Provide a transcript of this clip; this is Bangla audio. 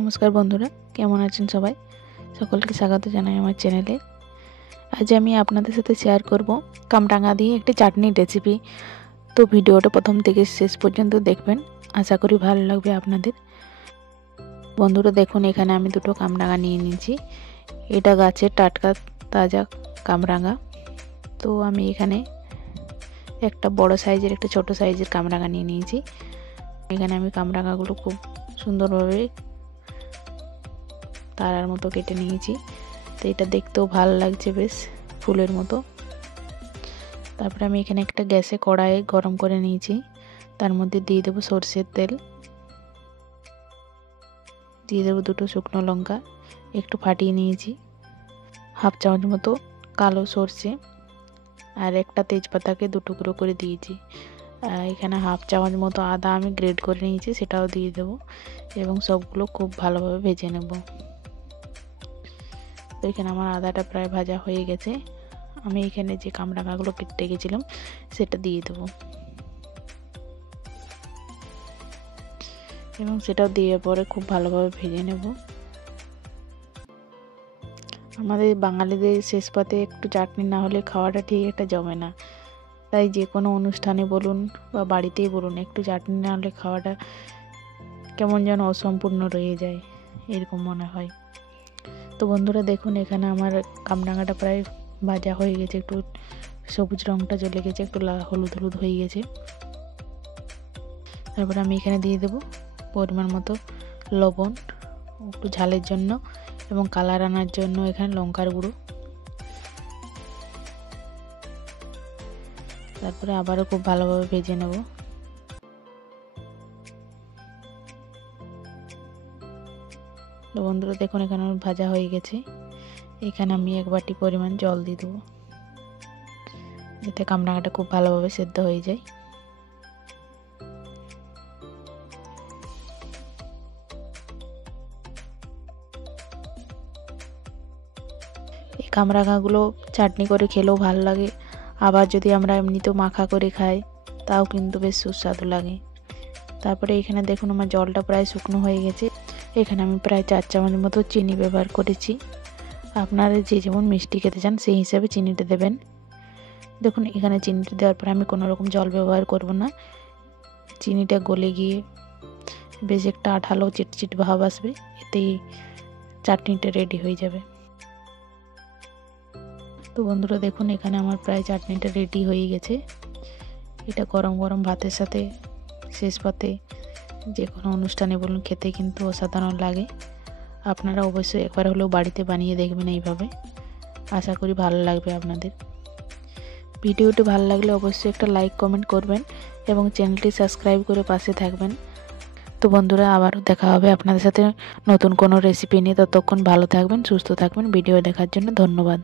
নমস্কার বন্ধুরা, কেমন আছেন সবাই? সকলকে স্বাগত জানাই আমার চ্যানেলে। আজ আমি আপনাদের সাথে শেয়ার করব কামরাঙা দিয়ে একটি চাটনির রেসিপি। তো ভিডিওটা প্রথম থেকে শেষ পর্যন্ত দেখবেন, আশা করি ভালো লাগবে আপনাদের। বন্ধুরা দেখুন, এখানে আমি দুটো কামরাঙা নিয়ে নিয়েছি। এটা গাছের টাটকা তাজা কামরাঙা। তো আমি এখানে একটা বড় সাইজের একটা ছোট সাইজের কামরাঙা নিয়ে নিয়েছি। এখানে আমি কামরাঙাগুলো খুব সুন্দরভাবে তারার মতো কেটে নিয়েছি। তো এটা দেখতেও ভালো লাগছে, বেশ ফুলের মতো। তারপরে আমি এখানে একটা গ্যাসে কড়াই গরম করে নিয়েছি। তার মধ্যে দিয়ে দেবো সরষের তেল, দিয়ে দেবো দুটো শুকনো লঙ্কা একটু ফাটিয়ে নিয়েছি, হাফ চামচ মতো কালো সরষে, আর একটা তেজপাতাকে দু টুকরো করে দিয়েছি। এখানে হাফ চামচ মতো আদা আমি গ্রেট করে নিয়েছি, সেটাও দিয়ে দেবো এবং সবগুলো খুব ভালোভাবে ভেজে নেব। তো এখানে আমার আদাটা প্রায় ভাজা হয়ে গেছে। আমি এখানে যে কামরাঙাগুলো কেটে রেখেছিলাম সেটা দিয়ে দেবো এবং সেটাও দিয়ে পরে খুব ভালোভাবে ভেজে নেব। আমাদের বাঙালিদের শেষ পাতে একটু চাটনি না হলে খাওয়াটা ঠিক একটা জমে না। তাই যে কোনো অনুষ্ঠানে বলুন বা বাড়িতেই বলুন, একটু চাটনি না হলে খাওয়াটা কেমন যেন অসম্পূর্ণ রয়ে যায়, এরকম মনে হয়। তো বন্ধুরা দেখুন, এখানে আমার কামরাঙাটা প্রায় ভাজা হয়ে গেছে, একটু সবুজ রঙটা চলে গেছে, একটু হলুদ হলুদ হয়ে গেছে। তারপরে আমি এখানে দিয়ে দেবো পরিমাণ মতো লবণ, একটু ঝালের জন্য এবং কালার আনার জন্য এখানে লঙ্কার গুঁড়ো। তারপরে আবারও খুব ভালোভাবে ভেজে নেব। তো বন্ধুরা দেখুন, এখানে আমার ভাজা হয়ে গেছে। এখানে আমি এক বাটি পরিমাণ জল দিয়ে দেবো, যাতে কামরাঙাটা খুব ভালোভাবে সেদ্ধ হয়ে যায়। এই কামরাঙাগুলো চাটনি করে খেলেও ভালো লাগে, আবার যদি আমরা এমনিতেও মাখা করে খাই তাও কিন্তু বেশ সুস্বাদু লাগে। তারপরে এখানে দেখুন আমার জলটা প্রায় শুকনো হয়ে গেছে। এখানে আমি প্রায় 4 চামচ মতো চিনি ব্যবহার করেছি। আপনারা যে যেমন মিষ্টি খেতে চান সেই হিসাবে চিনিটা দেবেন। দেখুন এখানে চিনিটা দেওয়ার পর আমি কোনো রকম জল ব্যবহার করব না। চিনিটা গলে গিয়ে বেশ একটা আঠালো চিটচিট ভাব আসবে, এতেই চাটনিটা রেডি হয়ে যাবে। তো বন্ধুরা দেখুন, এখানে আমার প্রায় চাটনিটা রেডি হয়ে গেছে। এটা গরম গরম ভাতের সাথে শেষ পাতে যে কোনো অনুষ্ঠানে বলুন খেতে কিন্তু অসাধারণ লাগে। আপনারা অবশ্যই একবার হলেও বাড়িতে বানিয়ে দেখবেন এইভাবে, আশা করি ভালো লাগবে আপনাদের। ভিডিওটি ভালো লাগলে অবশ্যই একটা লাইক কমেন্ট করবেন এবং চ্যানেলটি সাবস্ক্রাইব করে পাশে থাকবেন। তো বন্ধুরা আবারও দেখা হবে আপনাদের সাথে নতুন কোনো রেসিপি নিয়ে। ততক্ষণ ভালো থাকবেন, সুস্থ থাকবেন। ভিডিও দেখার জন্য ধন্যবাদ।